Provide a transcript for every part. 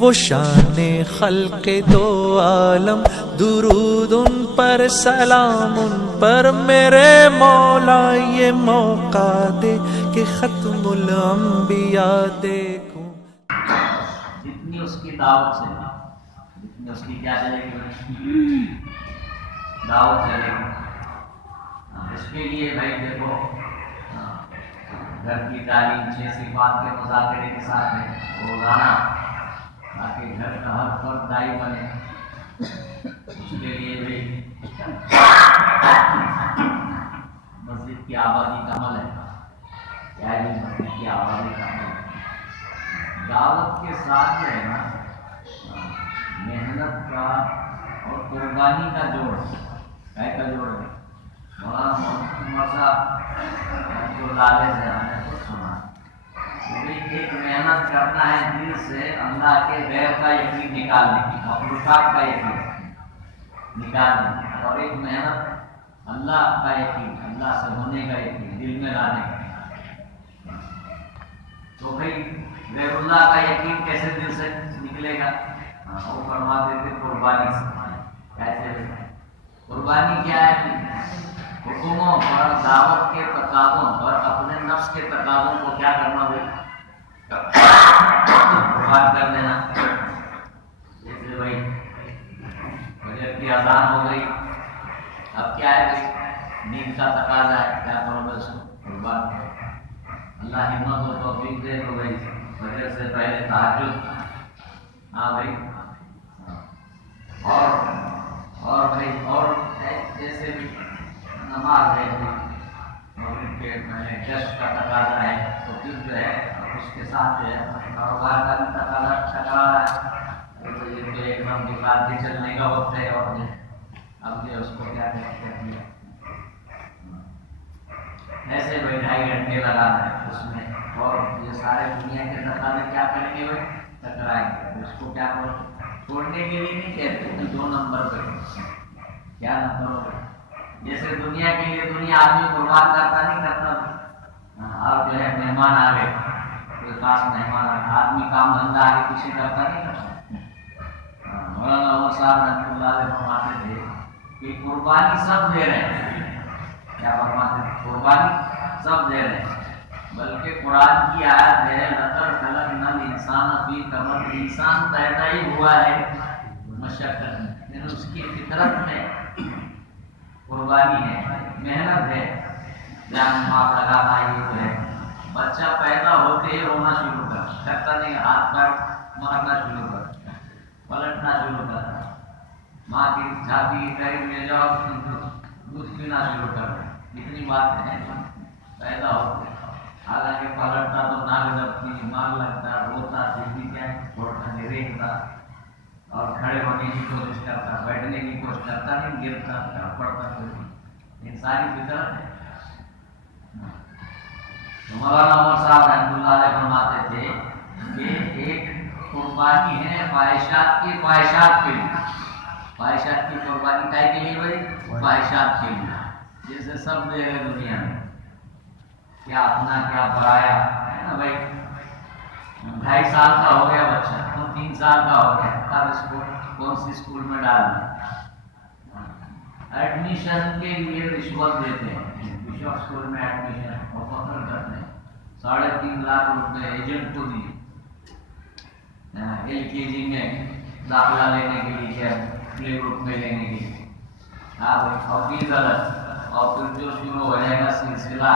وہ شان خلق دو عالم، درود ان پر سلام ان پر میرے مولا، یہ موقع دے کہ ختم الانبیاء دیکھوں۔ جتنی اس کی دعوت چلے، جتنی اس کی کیا چلے گی، دعوت چلے گی، اس کے لیے بھائی دیکھو گھر کی تعلیم 6 صفات کے مذاکرے کے ساتھ ہے روزانہ، تاکہ گھر کا ہر فرد دائی بنے۔ اس کے لیے بھی مسجد کی آبادی کا عمل ہے، کیا ہے مسجد کی آبادی کا عمل ہے۔ دعوت کے ساتھ جو ہے نا محنت کا اور قربانی کا جوڑ ہے، کا جوڑ ہے۔ مولانا محمد عمر صاحب جو لالے سے ہم نے تو سنا، ایک محنت کرنا ہے دل سے اللہ کے غیر کا یقین نکالنے کی، مخلوقات کا یقین نکالنے کی، اور ایک محنت اللہ کا یقین، اللہ سے ہونے کا یقین دل میں لانے کا۔ تو بھائی غیر اللہ کا یقین کیسے دل سے نکلے گا؟ وہ فرماتے تھے قربانی سے۔ کیسے؟ قربانی کیا ہے؟ حکموں پر، دعوت کے تقاضوں پر اپنے نفس کے تقاضوں کو کیا کرنا ہوگا؟ قربان کر دینا۔ جیسے بھائی فجر کی اذان ہو گئی، اب کیا ہے بھائی نیند کا تقاضا ہے، کیا کرو گے اس کو؟ قربان کرو۔ اللہ ہمت و توفیق دے تو بھائی فجر سے پہلے تہجد، ہاں بھائی، اور بھائی اور جیسے بھی نماز ہے، مغرب کے جشن کا تقاضا ہے، تو پھر جو ہے اس کے ساتھ جو ہے کاروبار کا بھی تقاضا ٹکرا رہا ہے، تو یہ ایک دم دکان کے چلنے کا وقت ہے، اور اب جو اس کو کیا کہتے ہیں ایسے بھائی 2.5 گھنٹے لگانا ہے اس میں، اور یہ سارے دنیا کے تقاضے کیا کریں گے بھائی؟ ٹکرائیں گے۔ اس کو کیا کرو؟ چھوڑنے کے لیے نہیں کہتے کہ 2 نمبر پہ کیا نمبر ہوگا؟ جیسے دنیا کے لیے دنیا آدمی قربان کرتا نہیں کرتا، اور جو ہے مہمان آ گئے، کوئی خاص مہمان آ گئے، آدمی کام دھندا آگے کسی کرتا نہیں کرتا۔ مولانا عمر صاحب رحمۃ اللہ علیہ فرماتے تھے کہ قربانی سب دے رہے ہیں، کیا فرماتے ہیں؟ قربانی سب دے رہے ہیں، بلکہ قرآن کی آیت ہے لَقَدْ خَلَقْنَا الْإِنسَانَ فِي كَبَدٍ، انسان پیدا ہی ہوا ہے مشقت میں، یعنی اس کی فطرت میں قربانی ہے، محنت ہے، جان مال لگانا، یہ جو ہے بچہ پیدا ہوتے ہی رونا شروع کرتا نہیں، ہاتھ پیر مارنا شروع کرتا، پلٹنا شروع کرتا، ماں کی چھاتی کے قریب لے جاؤ دودھ پینا شروع کرتا، اتنی باتیں ہیں پیدا ہوتے، حالانکہ پلٹتا تو ناک دبتی، مار لگتا، روتا، دل کیا چھوڑتا نہیں، ریکھتا، اور کھڑے ہونے کی کوشش کرتا، بیٹھنے کی کوشش کرتا نہیں، گرتا پڑتا، یہ ساری فطرت ہے۔ مولانا عمر صاحب رحمۃ اللہ علیہ فرماتے تھے کہ ایک قربانی ہے خواہشات کے لیے، خواہشات کی قربانی کائے کے لیے بھائی؟ خواہشات کے لیے، جیسے سب دے رہے دنیا میں، کیا اپنا کیا پرایا ہے نا بھائی۔ 2.5 سال کا ہو گیا بچہ، 3 سال کا ہو گیا، اب اس کو کون سی اسکول میں ڈالنا؟ ایڈمیشن کے لیے رشوت دیتے ہیں، بشپ اسکول میں ایڈمیشن اور فخر کرتے ہیں، 3.5 لاکھ روپے ایجنٹ کو دیے LKG میں داخلہ لینے کے لیے، پلے گروپ میں لینے کے لیے، ہاں بھائی، اور فیس الگ، اور پھر جو شروع ہو جائے گا سلسلہ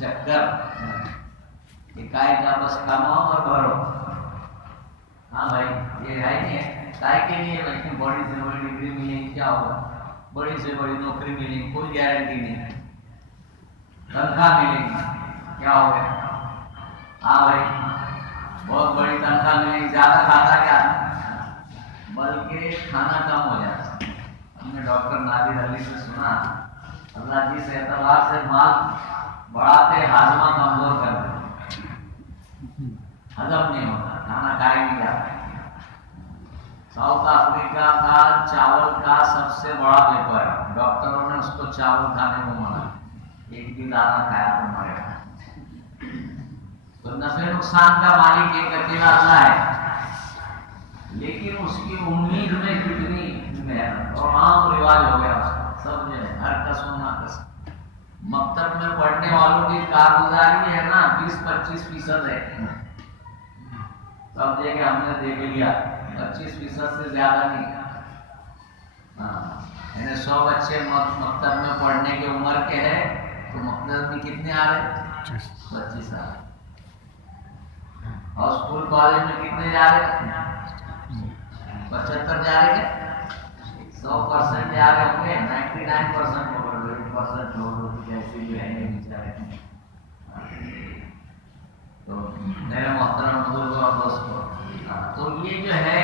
چکر، کائے کا بس کماؤ اور بھرو، ہاں بھائی یہ ہے نہیں، کائے کے لیے بڑی سے بڑی ڈگری ملے گی کیا ہوگا، بڑی سے بڑی نوکری ملے گی کوئی گارنٹی نہیں ہے، تنخواہ ملے گی کیا ہو گیا، ہاں بھائی بہت بڑی تنخواہ ملے گی، زیادہ کھاتا کیا بلکہ کھانا کم ہو جاتا۔ ہم نے ڈاکٹر نادر علی سے سنا اللہ جس اعتبار سے مال بڑھاتے ہاضمہ کمزور کر دیتے، ہضم نہیں ہوتا، کھانا کھایا نہیں جاتا۔ ساؤتھ افریقہ کا چاول کا سب سے بڑا پیپر ہے، ڈاکٹروں نے اس کو چاول کھانے کو منع، ایک بھی دانہ کھایا تو مرے گا۔ تو نفع نقصان کا مالک ایک اکیلا اللہ ہے، لیکن اس کی امید میں کتنی محنت، اور عام رواج ہو گیا اس کا، سب جو ہے ہر قسم نہ قسم۔ مکتب میں پڑھنے والوں کی کارگزاری ہے نا 20-25% ہے، سب جگہ ہم نے دیکھ لیا 25% سے زیادہ نہیں۔ یعنی 100 بچے مکتب میں پڑھنے کی عمر کے ہیں تو مکتب میں کتنے آ رہے؟ 25 آ رہے۔ اور اسکول کالج میں کتنے جا رہے؟ 75 جا رہے ہیں، 100% جا رہے ہوں گے، 99% پکڑ لو، 1% چھوڑ جیسے بھی ہیں بیچارے۔ تو میرے محترم بزرگوں اور دوستوں، تو یہ جو ہے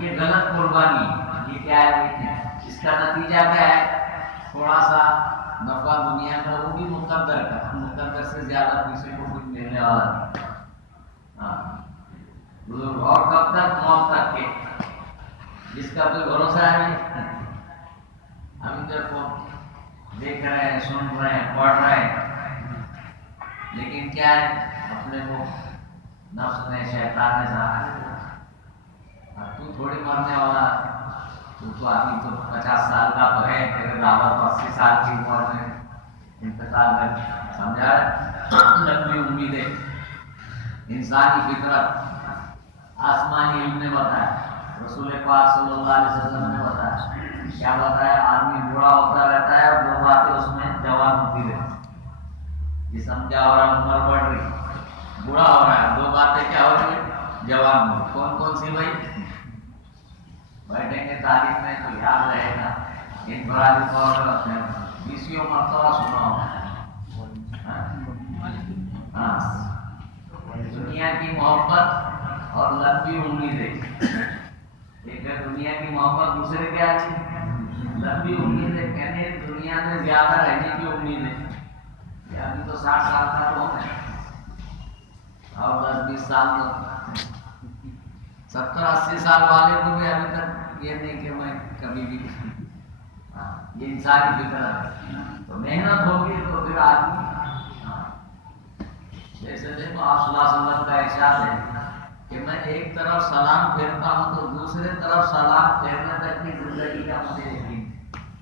یہ غلط قربانی، یہ کیا ہے؟ اس کا نتیجہ کیا ہے؟ تھوڑا سا نفع دنیا کا، وہ بھی مقدر کا، مقدر سے زیادہ کسی کو کچھ ملنے والا نہیں۔ بزرگ، اور کب تک؟ موت تک کے، جس کا کوئی بھروسہ ہے نہیں۔ ہم دیکھو دیکھ رہے ہیں، سن رہے ہیں، پڑھ رہے ہیں، لیکن کیا ہے؟ اپنے کو نفس نے، شیطان نے سہارا، تو تھوڑی مرنے والا، تو ابھی تو 50 سال کا تو ہے، تیرے دعوت تو 80 سال کی عمر میں انتقال کر، سمجھا؟ لمبی امیدیں، انسانی فطرت، آسمانی علم نے بتایا، رسول پاک صلی اللہ علیہ وسلم نے بتایا، کیا بتایا؟ آدمی بوڑھا ہوتا رہتا ہے اور 2 باتیں اس میں جوان ہوتی رہتی، جسم کیا ہو رہا ہے؟ عمر بڑھ رہی، بوڑھا ہو رہا ہے، 2 باتیں کیا ہو رہی ہیں؟ جوان ہو۔ کون کون سی بھائی؟ بیٹھیں گے تعلیم میں تو یاد رہے گا، انفرادی طور پر 20 مرتبہ سنا ہوگا۔ دنیا کی محبت اور لمبی امیدیں، ایک ہے دنیا کی محبت، دوسرے کیا ہے؟ لمبی امیدیں، کہنے دنیا میں زیادہ رہنے کی امیدیں۔ یہ ابھی تو 60 سال کا تو ہے، اور 10-20 سال تو 70-80 سال والے کو بھی ابھی تک یہ نہیں کہ میں کبھی بھی، یہ انسانی فطرت ہے۔ تو محنت ہوگی تو پھر آدمی، جیسے دیکھو آپ صلی اللہ علیہ وسلم کا ارشاد ہے کہ میں ایک طرف سلام پھیرتا ہوں تو دوسرے طرف سلام پھیرنے تک کی زندگی کا مجھے یقین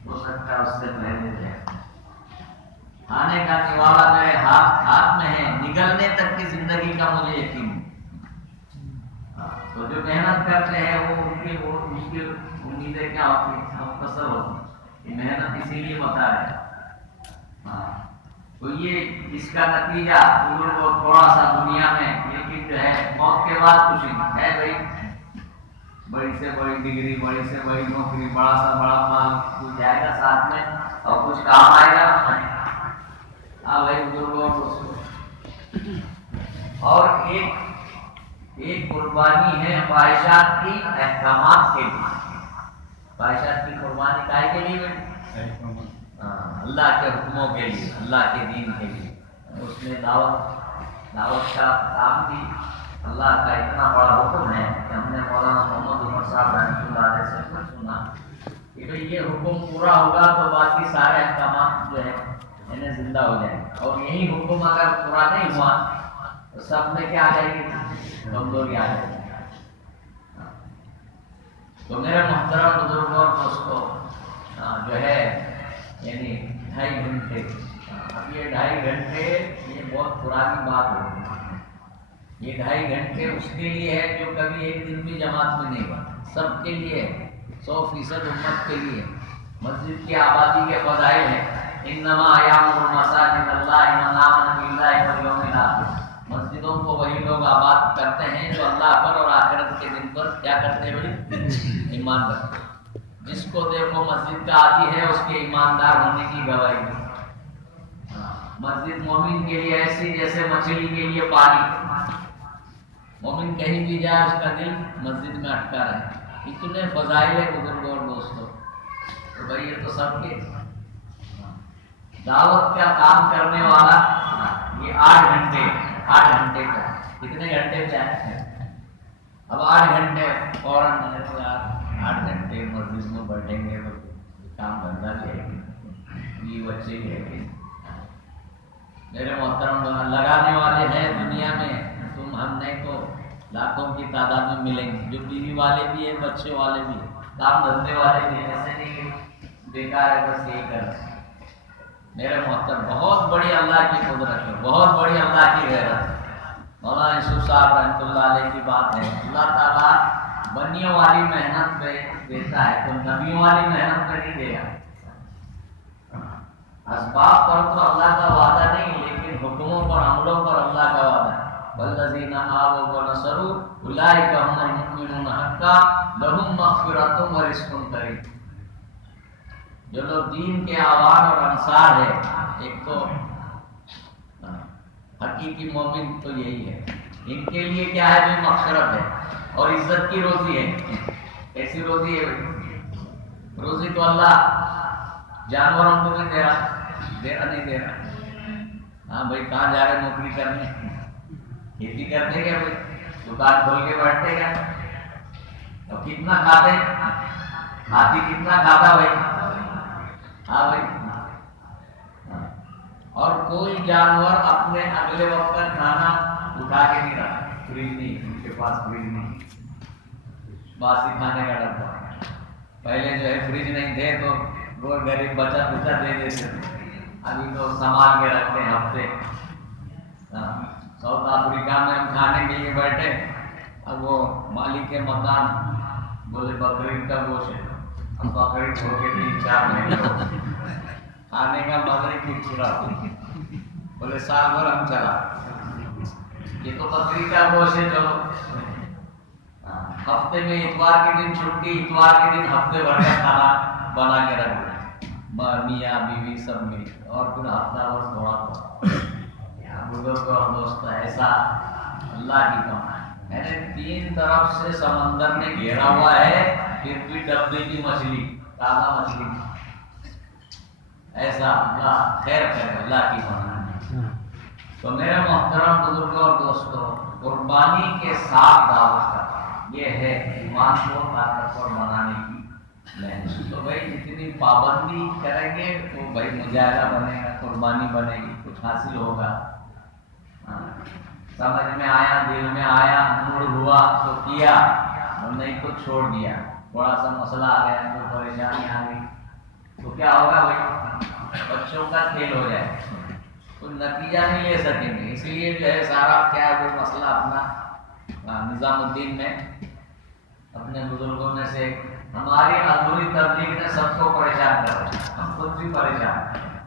ہو سکتا ہے، اس سے پہلے ہے۔ کھانے کا نوالا میرے ہاتھ میں ہے، نگلنے تک کی زندگی کا مجھے یقین ہے۔ تو جو محنت کرتے ہیں وہ ان کی امیدیں کیا ہوتی ہیں؟ مختصر ہوتی ہیں۔ یہ محنت اسی لیے بتا رہے ہیں۔ تو یہ اس کا نتیجہ وہ تھوڑا سا دنیا میں، لیکن جو ہے موت کے بعد کچھ نہیں ہے بھائی، بڑی سے بڑی ڈگری، بڑی سے بڑی نوکری، بڑا سا بڑا مال کچھ جائے گا ساتھ میں، اور کچھ کام آئے گا۔ ہاں بھائی بزرگوں کو، اور ایک قربانی ہے خواہشات کی احکامات کے لیے۔ خواہشات کی قربانی کائے کے لیے؟ اللہ کے حکموں کے لیے، اللہ کے دین کے لیے۔ اس میں دعوت کا کام بھی اللہ کا اتنا بڑا حکم ہے کہ ہم نے مولانا محمد عمر صاحب رحمۃ اللہ علیہ سے سنا کہ بھئی یہ حکم پورا ہوگا تو باقی سارے احکامات جو ہے انہیں زندہ ہو جائیں گے، اور یہی حکم اگر پورا نہیں ہوا تو سب میں کیا آ جائے گی؟ کمزوری آ جائے گی۔ تو میرے محترم بزرگوں اور دوستوں، جو ہے یعنی 2.5 گھنٹے، اب یہ 2.5 گھنٹے یہ بہت پرانی بات ہوگی۔ یہ 2.5 گھنٹے اس کے لیے ہے جو کبھی ایک دن بھی جماعت میں نہیں ہوا، سب کے لیے ہے، 100% امت کے لیے۔ مسجد کی آبادی کے فضائل ہیں، انما یعمر مساجد اللہ من آمن باللہ والیوم الآخر۔ مسجدوں کو وہی لوگ آباد کرتے ہیں جو اللہ پر اور آخرت کے دن پر کیا کرتے ہیں بھائی؟ ایمان رکھتے ہیں۔ جس کو دیکھو مسجد کا عادی ہے اس کے ایماندار ہونے کی گواہی دی۔ مسجد مومن کے لیے ایسی جیسے مچھلی کے لیے پانی، مومن کہیں بھی جائے اس کا دل مسجد میں اٹکا رہے۔ اتنے فضائل ہے بزرگوں اور دوستوں، تو بھائی یہ تو سب کے دعوت کا کام کرنے والا یہ 8 گھنٹے کا، کتنے گھنٹے کیا ہے؟ اب 8 گھنٹے فوراً 8 گھنٹے مسجد میں بیٹھیں گے تو کام دھندا بھی ہے، یہ بچے بھی ہے۔ میرے محترم لگانے والے ہیں دنیا میں، تم ہم نہیں تو لاکھوں کی تعداد میں ملیں گے، جو بیوی والے بھی ہیں، بچے والے بھی ہیں، کام دھندے والے بھی ہیں، ایسے نہیں کہ بیکار ہے بس یہی کر رہے ہیں۔ میرے محترم بہت بڑی اللہ کی قدرت ہے، بہت بڑی اللہ کی غیرت ہے۔ مولانا یوسف صاحب رحمۃ اللہ علیہ کی بات ہے، اللہ تعالیٰ بنیوں والی محنت پہ دیتا ہے تو نبیوں والی محنت پہ نہیں دے گا۔ اسباب پر تو اللہ کا وعدہ نہیں، لیکن حکموں پر، عملوں پر اللہ کا وعدہ ہے۔ والذین آووا ونصروا اولئک هم المؤمنون حقا لهم مغفرۃ ورزق کریم۔ جو لوگ دین کے آوان اور انصار ہے، ایک تو حقیقی مومن تو یہی ہے، ان کے لیے کیا ہے؟ بھی مغفرت ہے اور عزت کی روزی ہے۔ ایسی روزی ہے، روزی تو اللہ جانوروں کو بھی دے رہا نہیں دے رہا۔ ہاں بھائی کہاں جا رہے نوکری کرنے؟ کھیتی کرتے کیا بھائی؟ دکان کھول کے بیٹھتے کیا؟ اور کتنا کھاتے؟ ہاتھی کتنا کھاتا بھائی؟ ہاں بھائی، اور کوئی جانور اپنے اگلے وقت کا کھانا اٹھا کے نہیں رہا، فریج نہیں، ان کے پاس فریج نہیں، باسی کھانے کا ڈبہ۔ پہلے جو ہے فریج نہیں تھے تو وہ غریب بچت دے دیتے تھے، ابھی تو سنبھال کے رکھتے ہیں ہفتے۔ ساؤتھ افریقہ میں ہم کھانے کے لیے بیٹھے، اب وہ مالک کے مکان بولے بکری کا گوشت ہے، ہم بکری ہو کے 3-4 مہینے کھانے کا مزہ ہی کچھ چھڑا، بولے سال بھر ہم چلا، یہ تو بکری کا گوشت ہے، چلو ہفتے میں اتوار کے دن چھٹی، اتوار کے دن ہفتے بھر کا کھانا بنا کے رکھ دیں، میاں بیوی سب مل، اور پھر ہفتہ بس تھوڑا بزرگ اور دوست، ایسا اللہ کی کمائی۔ یعنی 3 طرف سے سمندر نے گھیرا ہوا ہے، پھر بھی ڈبے کی مچھلی، تازہ مچھلی، ایسا اللہ خیر کرے، اللہ کی کمائی۔ تو میرے محترم بزرگوں اور دوستوں، قربانی کے ساتھ دعوت کا یہ ہے ایمان کو طاقتور بنانے کی محنت۔ تو بھائی جتنی پابندی کریں گے تو بھائی مجاہدہ بنے گا، قربانی بنے گی، کچھ حاصل ہوگا۔ سمجھ میں آیا، دل میں آیا، نور ہوا تو کیا، اور نہیں تو چھوڑ دیا۔ تھوڑا سا مسئلہ آ گیا، کوئی پریشانی آ گئی تو کیا ہوگا بھائی؟ بچوں کا کھیل ہو جائے، کوئی نتیجہ نہیں لے سکیں گے۔ اس لیے جو ہے سارا کیا جو مسئلہ اپنا نظام الدین میں اپنے بزرگوں میں سے ہماری ادھوری تبلیغ نے سب کو پریشان کر رہا، ہم خود بھی پریشان ہیں۔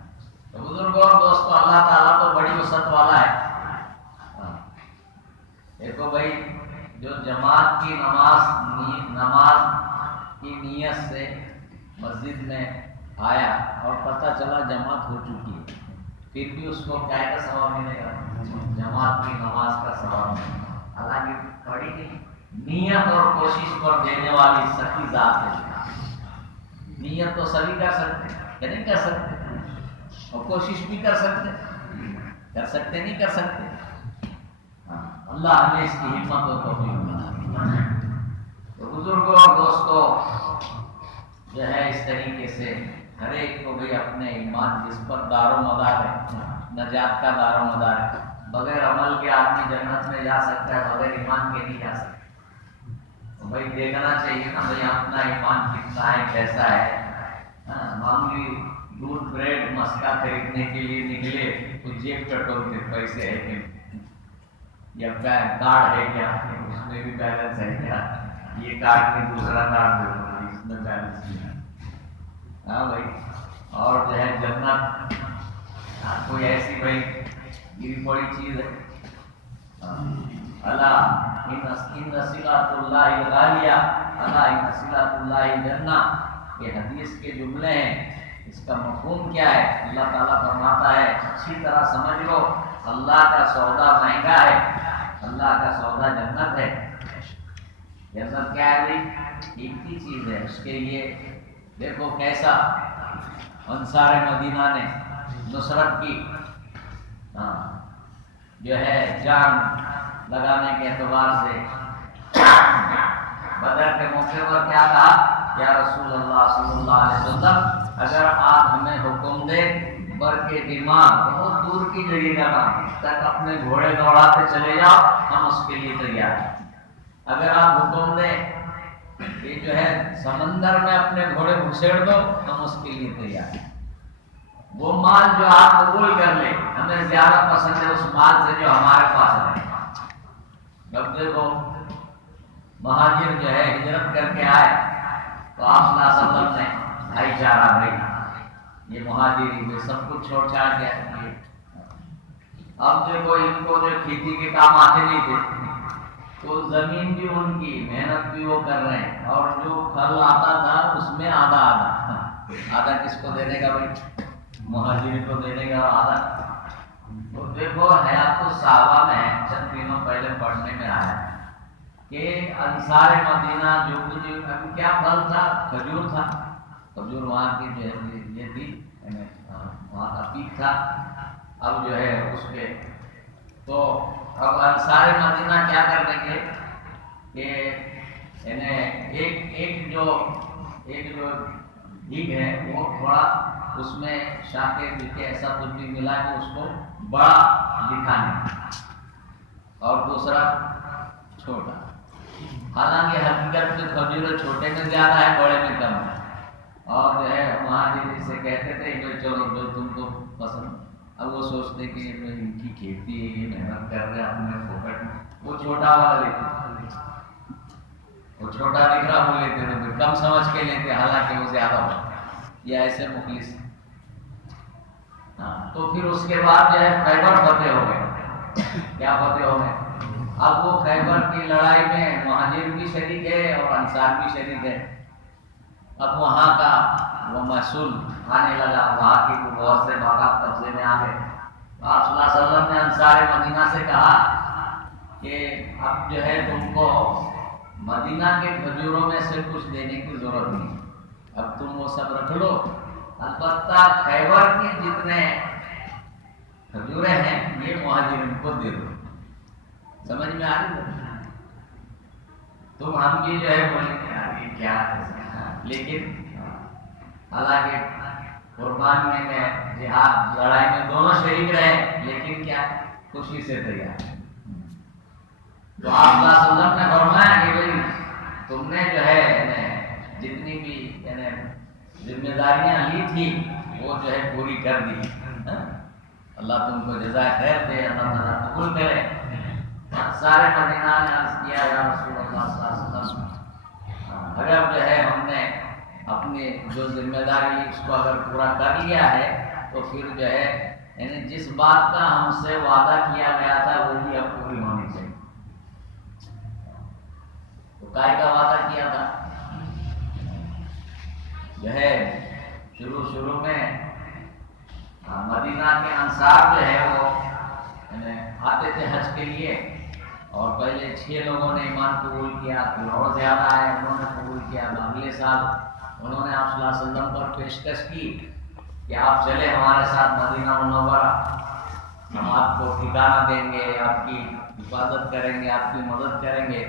تو بزرگوں اور دوستوں، اللہ تعالیٰ تو بڑی وسعت والا ہے۔ دیکھو بھائی، جو جماعت کی نماز کی نیت سے مسجد میں آیا اور پتہ چلا جماعت ہو چکی ہے، پھر بھی اس کو کیا کا ثواب ملے گا؟ جماعت کی نماز کا ثواب ملے گا۔ حالانکہ پڑھی نہیں، نیت اور کوشش پر دینے والی سخی ذات ہے۔ نیت تو سبھی کر سکتے ہیں کہ نہیں کر سکتے، اور کوشش بھی کر سکتے نہیں کر سکتے۔ اللہ ہمیں اس کی ہمت و توفیق بنا۔ تو بزرگوں اور دوستوں، جو ہے اس طریقے سے ہر ایک کو بھی اپنے ایمان جس پر دار و مدار ہے، نجات کا دار و مدار ہے، بغیر عمل کے آدمی جنت میں جا سکتا ہے، بغیر ایمان کے نہیں جا سکتا۔ تو بھائی دیکھنا چاہیے نا بھائی اپنا ایمان کتنا ہے، کیسا ہے۔ معمولی دودھ بریڈ مسکا خریدنے کے لیے نکلے تو جیب ٹٹول کے پیسے ہے کہ یا کارڈ ہے کیا، اس میں بھی بیلنس ہے کیا، یہ کارڈ میں دوسرا کارڈ دے، اس میں بیلنس نہیں ہے۔ ہاں بھائی، اور جو ہے جنت کوئی ایسی بھائی گری پڑی چیز ہے؟ اللہ ان صلات اللہ غالیہ، اللہ ان صلات اللہ جنہ، یہ حدیث کے جملے ہیں۔ اس کا مفہوم کیا ہے؟ اللہ تعالیٰ فرماتا ہے اچھی طرح سمجھ لو، اللہ کا سودا مہنگا ہے، اللہ کا سودا جنت ہے۔ جنت کیا ہے بھائی؟ ایک ہی چیز ہے، اس کے لیے دیکھو کیسا انصار مدینہ نے نصرت کی، جو ہے جان لگانے کے اعتبار سے۔ بدر کے موقع پر کیا کہا؟ یا رسول اللہ صلی اللہ علیہ وسلم، اگر آپ ہمیں حکم دیں برق دماغ بہت دور کی جگہ کا تک اپنے گھوڑے دوڑاتے چلے جاؤ، ہم اس کے لیے تیار ہیں۔ اگر آپ حکم دیں کہ جو ہے سمندر میں اپنے گھوڑے گھسیڑ دو، ہم اس کے لیے تیار ہیں۔ وہ مال جو آپ قبول کر لیں، ہمیں زیادہ پسند ہے اس مال سے جو ہمارے پاس ہے۔ اب دیکھو مہاجر جو ہے ہجرت کر کے آئے تو آپ صلی اللہ علیہ وسلم نے بھائی چارہ بھائی یہ مہاجری ہوئے سب کچھ چھوڑ چھاڑ کے آئے۔ اب دیکھو ان کو جو کھیتی کے کام آتے نہیں تھے تو زمین بھی ان کی، محنت بھی وہ کر رہے ہیں، اور جو پھل آتا تھا اس میں آدھا کس کو دینے کا بھائی؟ مہاجری کو دینے کا آدھا۔ تو دیکھو حیات الصحابہ میں چند دنوں پہلے پڑھنے میں آیا کہ انصار مدینہ جو کچھ ابھی کیا پھل تھا، کھجور تھا، کھجور وہاں کی جو ہے یہ تھی، وہاں کا پیک تھا۔ اب جو ہے اس پہ تو اب انصار مدینہ کیا کر رہے تھے کہ ایک جو بھیگ ہے وہ تھوڑا اس میں شاخے بلکہ ایسا کچھ بھی ملا کہ اس کو بڑا دکھانے اور دوسرا چھوٹا۔ حالانکہ حقیقت میں کھجور چھوٹے میں زیادہ ہے، بڑے میں کم ہے۔ اور جو ہے وہاں جسے کہتے تھے کہ چلو جو تم کو پسند، اب وہ سوچتے کہ ان کی کھیتی ہے، یہ محنت کر رہے ہیں اپنے پاکٹ میں، وہ چھوٹا والا لیتے، وہ چھوٹا دکھ رہا وہ لیتے تھے، کم سمجھ کے لیتے، حالانکہ وہ زیادہ ہو یا ایسے مخلص۔ تو پھر اس کے بعد جو ہے خیبر فتح ہو گئے۔ کیا فتح ہو گئے؟ اب وہ خیبر کی لڑائی میں مہاجر بھی شریک ہے اور انصار بھی شریک ہے۔ اب وہاں کا وہ محصول آنے لگا، وہاں کی بہت سے باغات قبضے میں آ گئے۔ آپ صلی اللہ علیہ وسلم نے انصار مدینہ سے کہا کہ اب جو ہے تم کو مدینہ کے کھجوروں میں سے کچھ دینے کی ضرورت نہیں، اب تم وہ سب رکھ لو، البتہ خیبر کی جتنے کھجوریں ہیں یہ مہاجرین کو دے دو۔ سمجھ میں آ رہی؟ تم ہم کی جو ہے بولیں گے یہ کیا ہے، لیکن حالانکہ قربانی میں جہاد لڑائی میں دونوں شریک رہے، لیکن کیا خوشی سے تیار۔ تو آپ صلی اللہ علیہ وسلم نے فرمایا کہ بھائی تم نے جو ہے جتنی بھی ذمہ داریاں لی تھی وہ جو ہے پوری کر دی، اللہ تم کو جزائے خیر دے، اللہ تعالیٰ قبول کرے۔ سارے مدینہ نے عرض کیا یا رسول اللہ صلی اللہ علیہ وسلم، اگر جو ہے ہم نے اپنی جو ذمہ داری اس کو اگر پورا کر لیا ہے تو پھر جو ہے یعنی جس بات کا ہم سے وعدہ کیا گیا تھا وہی اب پوری ہونی چاہیے۔ تو کائے کا وعدہ کیا تھا جو ہے شروع میں مدینہ کے انصار جو ہے وہ آتے تھے حج کے لیے، اور پہلے 6 لوگوں نے ایمان قبول کیا، پھر اور زیادہ آئے انہوں نے قبول کیا۔ اگلے سال انہوں نے آپ صلی اللہ علیہ وسلم پر پیشکش کی کہ آپ چلے ہمارے ساتھ مدینہ منورہ، ہم آپ کو ٹھکانہ دیں گے، آپ کی حفاظت کریں گے، آپ کی مدد کریں گے۔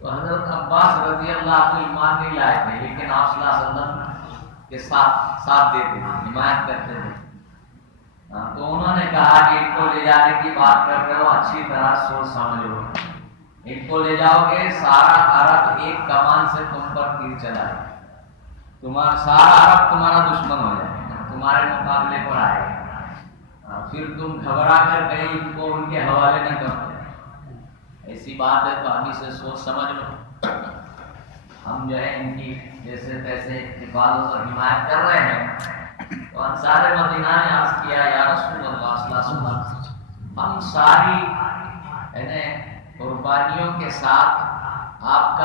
تو حضرت عباس رضی اللہ عنہ ایمان نہیں لائے تھے، لیکن آپ صلی اللہ علیہ وسلم کے ساتھ دیتے تھے، حمایت کرتے تھے۔ تو انہوں نے کہا کہ ان کو لے جانے کی بات کر رہے ہو، اچھی طرح سوچ سمجھ لو، ان کو لے جاؤ گے سارا عرب ایک کمان سے تم پر تیر چلائے، تمہارا سارا عرب تمہارا دشمن ہو جائے، تمہارے مقابلے پر آئے گا، پھر تم گھبرا کر کہیں ان کو ان کے حوالے نہ کرو۔ ایسی بات ہے تو ابھی سے سوچ سمجھ لو، ہم جو ہے ان کی جیسے تیسے حفاظت اور حمایت کر رہے ہیں۔ تو انصار مدینہ نے عرض کیا یا رسول اللہ صلی اللہ علیہ وسلم، ہم ساری قربانیوں کے ساتھ آپ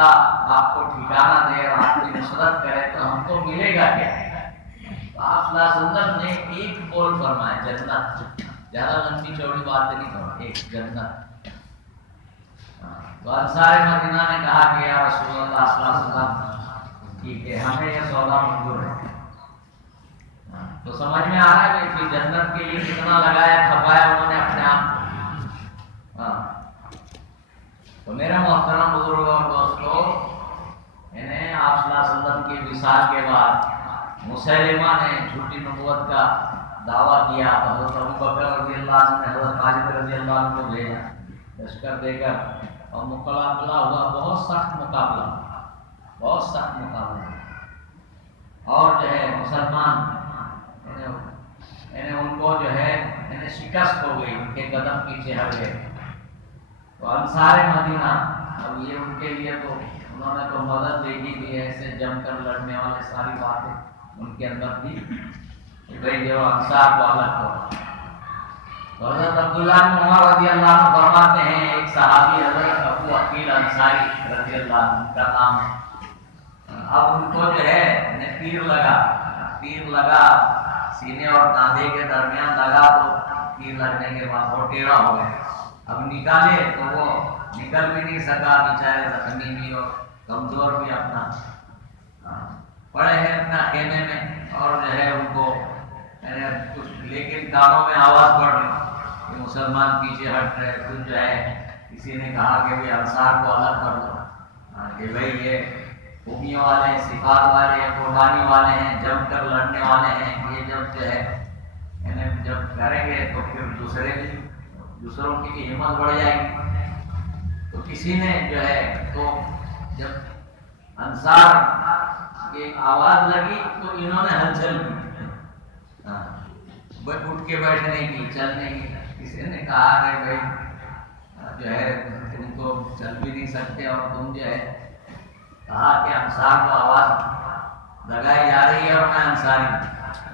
کو ٹھکانہ دے اور آپ کی نصرت کرے تو ہم کو ملے گا کیا؟ تو آپ صلی اللہ علیہ وسلم نے ایک قول فرمایا، جنت۔ زیادہ لمبی چوڑی بات نہیں فرمائی، ایک جنت۔ تو انصار مدینہ نے کہا کہ یا رسول اللہ صلی اللہ علیہ وسلم ٹھیک ہے، ہمیں یہ سودا منظور ہے۔ تو سمجھ میں آ رہا ہے کہ جنت کے لیے کتنا لگایا کھپایا انہوں نے اپنے آپ۔ تو میرے محترم بزرگوں اور دوستوں، آپ صلی اللہ علیہ وسلم کی وصال کے بعد مسیلمہ نے جھوٹی نبوت کا دعویٰ کیا، حضرت ابوبکر رضی اللہ عنہ نے حضرت خالد رضی اللہ عنہ کو بھیجا، لشکر دے کر اور مقابلہ ہوا، بہت سخت مقابلہ، بہت سخت مقابلہ، اور جو ہے مسلمان یعنی ان کو جو ہے یعنی شکست ہو گئی، ان کے قدم پیچھے ہٹ گئے۔ تو انصار مدینہ، اب یہ ان کے لیے تو انہوں نے تو مدد لے ہی دی ہے، ایسے جم کر لڑنے والے ساری باتیں ان کے اندر تھی کہ بھائی جو انصار کو الگ کرو۔ تو حضرت عبداللہ بن عمر رضی اللہ عنہ فرماتے ہیں، ایک صحابی حضرت ابو عقیل انصاری رضی اللہ عنہ کا نام ہے، اب ان کو جو ہے تیر لگا سینے اور کاندھے کے درمیان لگا، تو تیر لگنے کے بعد وہ ٹیڑھا ہو گیا، اب نکالے تو وہ نکل بھی نہیں سکا، بیچارے زخمی بھی اور کمزور بھی، اپنا پڑے ہیں اپنا خیمے میں، اور جو ہے ان کو کچھ، لیکن کانوں میں آواز پڑ رہی کہ مسلمان پیچھے ہٹ رہے، پھر جو ہے کسی نے کہا کہ بھی انصار کو الگ کر دو، کہ بھائی یہ خوبیوں والے ہیں، صفات والے ہیں، قربانی والے ہیں، جم کر لڑنے والے ہیں، یہ جب جو ہے انہیں جب کریں گے تو پھر دوسروں کی بھی ہمت بڑھ جائے گی۔ تو کسی نے جو ہے، تو جب انصار کی آواز لگی تو انہوں نے ہلچل کی، اٹھ کے بیٹھنے کی، چلنے کی۔ کسی نے کہا کہ بھائی جو ہے تم تو چل بھی نہیں سکتے، اور تم جو ہے، کہا کہ انصار کو آواز لگائی جا رہی ہے اور میں انصاری ہوں۔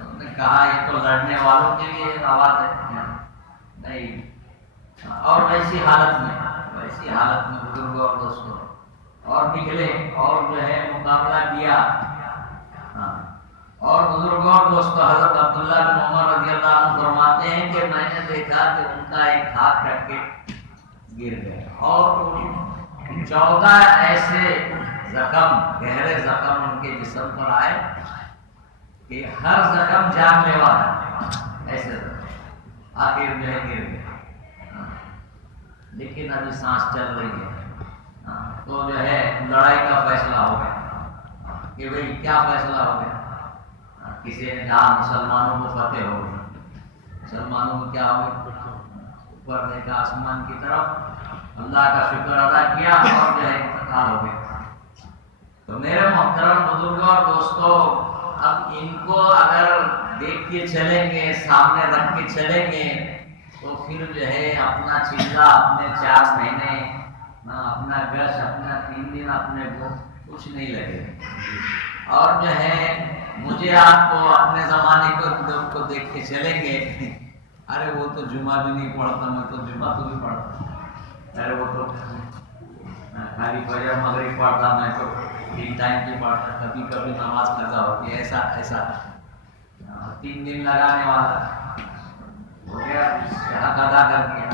انہوں نے کہا یہ تو لڑنے والوں کے لیے آواز ہے، نہیں۔ اور ویسی حالت میں بزرگوں اور دوستوں اور نکلے اور جو ہے مقابلہ کیا، اور بزرگوں اور دوستوں حضرت عبداللہ بن عمر رضی اللہ عنہ فرماتے ہیں کہ میں نے دیکھا کہ ان کا ایک ہاتھ کٹ کے گر گیا، اور 14 ایسے زخم، گہرے زخم ان کے جسم پر آئے کہ ہر زخم جان لیوا ہے، ایسے زخم، آخر جو ہے گر گیا، لیکن ابھی سانس چل رہی ہے۔ تو جو ہے لڑائی کا فیصلہ ہو گیا کہ بھئی کیا فیصلہ ہو گیا؟ کسی نے کہا مسلمانوں کو فتح ہو گئی، مسلمانوں کو کیا ہو گیا؟ اوپر دیکھا آسمان کی طرف، اللہ کا شکر ادا کیا، اور جو ہے انتقال ہو گیا۔ تو میرے محترم بزرگوں اور دوستوں، اب ان کو اگر دیکھ کے چلیں گے، سامنے رکھ کے چلیں گے، تو پھر جو ہے اپنا چیزا، اپنے 4 مہینے، اپنا گش، اپنا 3 دن اپنے کو کچھ نہیں لگے، اور جو ہے مجھے آپ کو اپنے زمانے کو دیکھ کے چلیں گے، ارے وہ تو جمعہ بھی نہیں پڑھتا، میں تو جمعہ تو بھی پڑھتا، ارے وہ تو خالی فجر مغرب پڑھتا، میں تو 3 ٹائم کی پڑھتا، کبھی کبھی نماز قضا ہوتی ہے، ایسا 3 دن لگانے والا ہو گیا، حق ادا کر دیا۔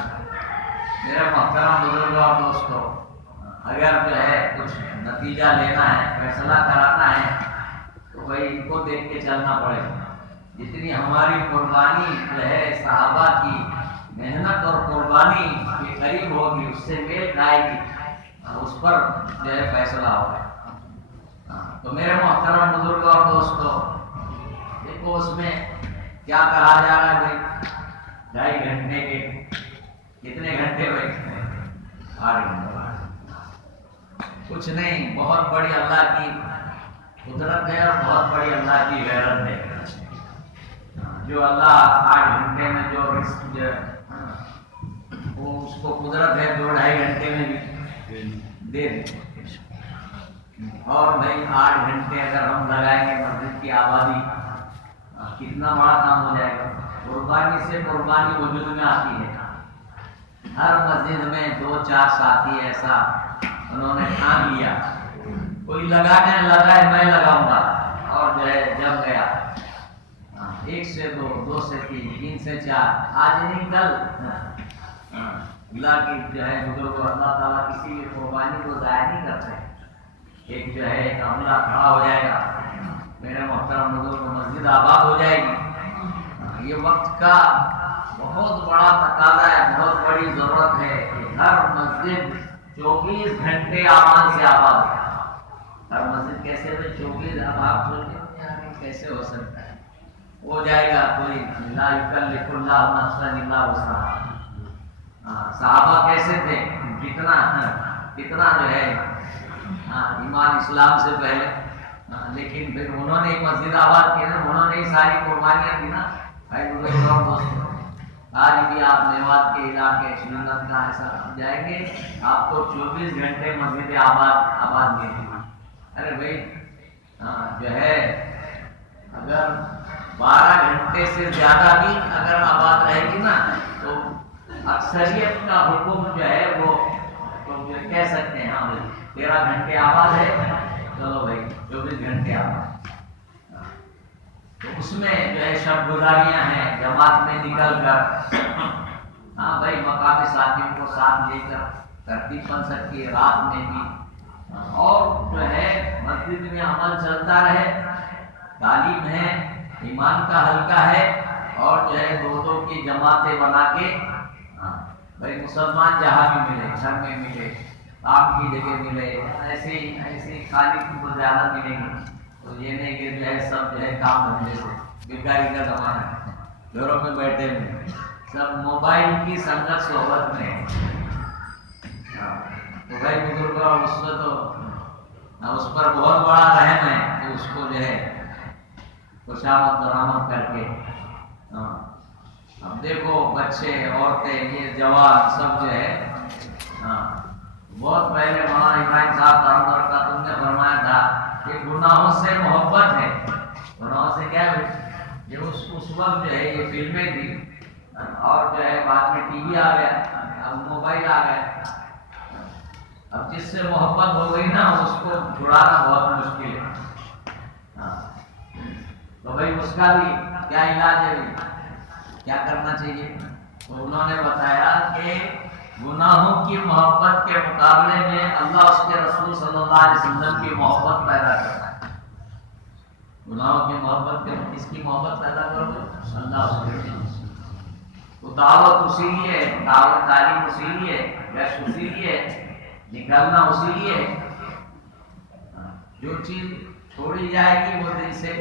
میرے محترم بزرگوں اور دوستوں، اگر جو ہے کچھ نتیجہ لینا ہے، فیصلہ کرانا ہے، تو بھائی ان کو دیکھ کے چلنا پڑے گا۔ جتنی ہماری قربانی جو ہے صحابہ کی محنت اور قربانی کے قریب ہوگی، اس سے میل کھائے گی، اس پر جو ہے فیصلہ ہوگا۔ تو میرے محترم بزرگوں اور دوستوں، دیکھو اس میں کیا کہا جا رہا ہے بھائی، 2.5 گھنٹے کے، کتنے گھنٹے بھائی؟ 8 گھنٹے، کچھ نہیں، بہت بڑی اللہ کی قدرت ہے اور بہت بڑی اللہ کی غیرت ہے، جو اللہ 8 گھنٹے میں جو رزق وہ اس کو قدرت ہے 2-2.5 گھنٹے میں بھی دے دے۔ اور بھائی 8 گھنٹے اگر ہم لگائیں گے مسجد کی آبادی، کتنا بڑا کام ہو جائے گا۔ قربانی سے قربانی وجود میں آتی ہے، ہر مسجد میں 2-4 ساتھی ایسا انہوں نے ٹھان لیا، کوئی لگانے لگائے میں لگاؤں گا، اور جو ہے جب گیا 1 سے 2، 2 سے 3، 3 سے 4، آج نہیں کل اللہ کی جو ہے بزرگ، اللہ تعالیٰ کسی بھی قربانی کو ضائع نہیں کرتے۔ ایک جو ہے ایک عملہ کھڑا ہو جائے گا، میرے محترم بزرگ، مسجد آباد ہو جائے گی۔ یہ وقت کا بہت بڑا تقاضا ہے، بہت بڑی ضرورت ہے کہ ہر مسجد 24 گھنٹے امان سے آباد ہے۔ ہر مسجد کیسے میں 24 اب آپ سوچیں کیسے ہو سکتا ہے؟ ہو جائے گا، کوئی لا یکلف اللہ نفسا الا وسعہا۔ صحابہ کیسے تھے؟ جتنا کتنا جو ہے ایمان اسلام سے پہلے، لیکن پھر انہوں نے مسجد آباد کی نا، انہوں نے ہی ساری قربانیاں دی نا بھائی بزرگ اور دوستوں۔ آج بھی آپ میوات کے علاقے شریعت کا ایسا جائیں گے، آپ کو 24 گھنٹے مسجد آباد ملے گی۔ ارے بھائی جو ہے اگر 12 گھنٹے سے زیادہ بھی اگر آباد رہے گی نا تو اکثریت کا حکم جو ہے وہ تو کہہ سکتے ہیں ہاں بھائی 13 گھنٹے آباد ہے، چلو بھائی 24 گھنٹے آباد۔ تو اس میں جو ہے شب گزاریاں ہیں جماعت میں نکل کر، ہاں بھائی مقامی ساتھیوں کو ساتھ لے کر ترتیب بن سکتی ہے رات میں بھی، اور جو ہے مسجد میں عمل چلتا رہے، تعلیم ہے، ایمان کا حلقہ ہے، اور جو ہے دو کی جماعتیں بنا کے بھائی مسلمان جہاں بھی ملے، گھر میں ملے، کام کی جگہ ملے، ایسی خالی کو زیادہ ملیں گے۔ تو یہ نہیں کہ جو ہے سب جو ہے کام دھندے سے، بیکاری کا زمانہ ہے، گھروں میں بیٹھے ہوئے سب موبائل کی سنگت صحبت میں، تو بھائی بزرگ اس میں تو اس پر بہت بڑا رحم ہے کہ اس کو جو ہے خوشامد برآمد کر کے، اب دیکھو بچے عورتیں یہ جوان سب جو ہے بہت پہلے مولانا ابراہیم صاحب دارالمدار کا تم نے فرمایا تھا کہ گناہوں سے محبت ہے، گناہوں سے کیا ہے یہ اس وقت جو ہے یہ فلمیں تھی اور جو ہے بعد میں ٹی وی آ گیا، اب موبائل آ گیا، اب جس سے محبت ہو گئی نا اس کو چھڑانا بہت مشکل ہے۔ تو بھائی اس کا بھی کیا علاج ہے، کیا کرنا چاہیے؟ تو انہوں نے بتایا کہ گناہوں کی محبت کے مقابلے میں اللہ اس کے رسول صلی اللہ علیہ وسلم کی محبت پیدا کرتا ہے۔ گناہوں کی محبت کے کس کی محبت پیدا کرو گے؟ اللہ اس کے رسول۔ تو دعوت اسی لیے، دعوت تعلیم اسی لیے، گشت اسی لیے، نکلنا اسی لیے، جو چیز چھوڑی جائے گی وہ دل سے